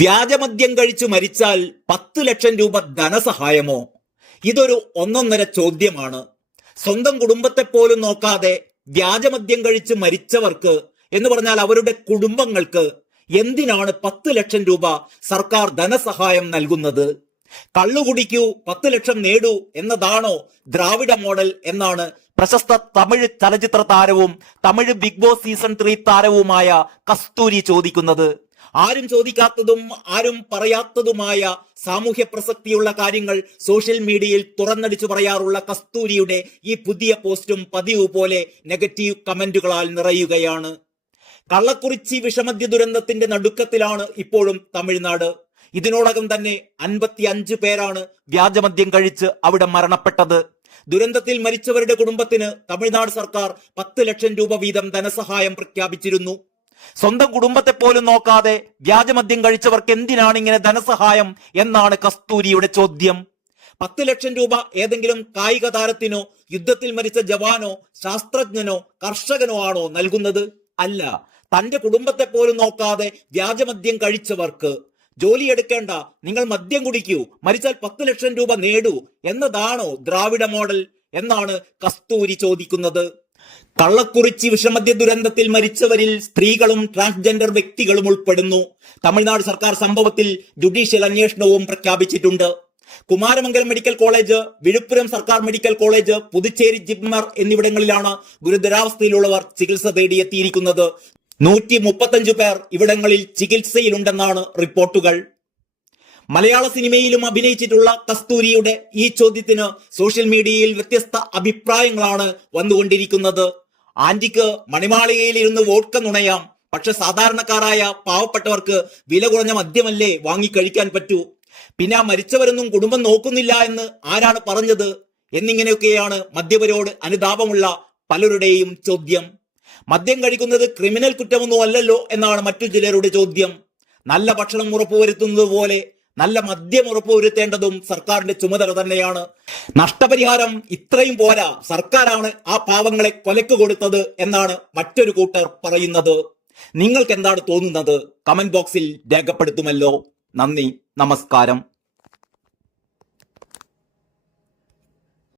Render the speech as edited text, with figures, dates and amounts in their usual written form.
വ്യാജമദ്യം കഴിച്ചു മരിച്ചാൽ 10 ലക്ഷം രൂപ ധനസഹായമോ? ഇതൊരു ഒന്നൊന്നര ചോദ്യമാണ്. സ്വന്തം കുടുംബത്തെ പോലും നോക്കാതെ വ്യാജമദ്യം കഴിച്ച് മരിച്ചവർക്ക് എന്ന് പറഞ്ഞാൽ അവരുടെ കുടുംബങ്ങൾക്ക് എന്തിനാണ് 10 ലക്ഷം രൂപ സർക്കാർ ധനസഹായം നൽകുന്നത്? കള്ളുകുടിക്കൂ 10 ലക്ഷം നേടൂ എന്നതാണോ ദ്രാവിഡ മോഡൽ എന്നാണ് പ്രശസ്ത തമിഴ് ചലച്ചിത്ര താരവും തമിഴ് ബിഗ് ബോസ് സീസൺ 3 താരവുമായ കസ്തൂരി ചോദിക്കുന്നത്. ആരും ചോദിക്കാത്തതും ആരും പറയാത്തതുമായ സാമൂഹ്യ പ്രസക്തിയുള്ള കാര്യങ്ങൾ സോഷ്യൽ മീഡിയയിൽ തുറന്നടിച്ചു പറയാറുള്ള കസ്തൂരിയുടെ ഈ പുതിയ പോസ്റ്റും പതിവ് പോലെ നെഗറ്റീവ് കമന്റുകളാൽ നിറയുകയാണ്. കള്ളക്കുറിച്ചി വിഷമദ്യ ദുരന്തത്തിന്റെ നടുക്കത്തിലാണ് ഇപ്പോഴും തമിഴ്നാട്. ഇതിനോടകം തന്നെ 55 പേരാണ് വ്യാജമദ്യം കഴിച്ച് അവിടെ മരണപ്പെട്ടത്. ദുരന്തത്തിൽ മരിച്ചവരുടെ കുടുംബത്തിന് തമിഴ്നാട് സർക്കാർ 10 ലക്ഷം രൂപ വീതം ധനസഹായം പ്രഖ്യാപിച്ചിരുന്നു. സ്വന്തം കുടുംബത്തെ പോലും നോക്കാതെ വ്യാജമദ്യം കഴിച്ചവർക്ക് എന്തിനാണ് ഇങ്ങനെ ധനസഹായം എന്നാണ് കസ്തൂരിയുടെ ചോദ്യം. 10 ലക്ഷം രൂപ ഏതെങ്കിലും കായിക താരത്തിനോ യുദ്ധത്തിൽ മരിച്ച ജവാനോ ശാസ്ത്രജ്ഞനോ കർഷകനോ ആണോ നൽകുന്നത്? അല്ല, തന്റെ കുടുംബത്തെ പോലും നോക്കാതെ വ്യാജമദ്യം കഴിച്ചവർക്ക്. ജോലിയെടുക്കേണ്ട, നിങ്ങൾ മദ്യം കുടിക്കൂ, മരിച്ചാൽ 10 ലക്ഷം രൂപ നേടൂ എന്നതാണോ ദ്രാവിഡ മോഡൽ എന്നാണ് കസ്തൂരി ചോദിക്കുന്നത്. കള്ളക്കുറിച്ചി വിഷമദ്യ ദുരന്തത്തിൽ മരിച്ചവരിൽ സ്ത്രീകളും ട്രാൻസ്ജെൻഡർ വ്യക്തികളും ഉൾപ്പെടുന്നു. തമിഴ്നാട് സർക്കാർ സംഭവത്തിൽ ജുഡീഷ്യൽ അന്വേഷണവും പ്രഖ്യാപിച്ചിട്ടുണ്ട്. കുമാരമംഗലം മെഡിക്കൽ കോളേജ്, വിഴുപ്പുരം സർക്കാർ മെഡിക്കൽ കോളേജ്, പുതുച്ചേരി ജിപ്മർ എന്നിവിടങ്ങളിലാണ് ഗുരുതരാവസ്ഥയിലുള്ളവർ ചികിത്സ തേടിയെത്തിയിരിക്കുന്നത്. 135 പേർ ഇവിടങ്ങളിൽ ചികിത്സയിലുണ്ടെന്നാണ് റിപ്പോർട്ടുകൾ. മലയാള സിനിമയിലും അഭിനയിച്ചിട്ടുള്ള കസ്തൂരിയുടെ ഈ ചോദ്യത്തിന് സോഷ്യൽ മീഡിയയിൽ വ്യത്യസ്ത അഭിപ്രായങ്ങളാണ് വന്നുകൊണ്ടിരിക്കുന്നത്. ആന്റിക്ക് മണിമാളികയിൽ ഇരുന്ന് വോഡ്ക നുണയാം, പക്ഷെ സാധാരണക്കാരായ പാവപ്പെട്ടവർക്ക് വില കുറഞ്ഞ മദ്യമല്ലേ വാങ്ങിക്കഴിക്കാൻ പറ്റൂ? പിന്നെ ആ മരിച്ചവരൊന്നും കുടുംബം നോക്കുന്നില്ല എന്ന് ആരാണ് പറഞ്ഞത്? എന്നിങ്ങനെയൊക്കെയാണ് മദ്യപരോട് അനുതാപമുള്ള പലരുടെയും ചോദ്യം. മദ്യം കഴിക്കുന്നത് ക്രിമിനൽ കുറ്റമൊന്നും അല്ലല്ലോ എന്നാണ് മറ്റു ചിലരുടെ ചോദ്യം. നല്ല ഭക്ഷണം ഉറപ്പുവരുത്തുന്നത് പോലെ നല്ല മദ്യം ഉറപ്പുവരുത്തേണ്ടതും സർക്കാരിന്റെ ചുമതല തന്നെയാണ്. നഷ്ടപരിഹാരം ഇത്രയും പോരാ, സർക്കാരാണ് ആ പാവങ്ങളെ കൊലക്ക് കൊടുത്തത് എന്നാണ് മറ്റൊരു കൂട്ടർ പറയുന്നത്. നിങ്ങൾക്ക് എന്താണ് തോന്നുന്നത്? കമന്റ് ബോക്സിൽ രേഖപ്പെടുത്തുമല്ലോ. നന്ദി, നമസ്കാരം.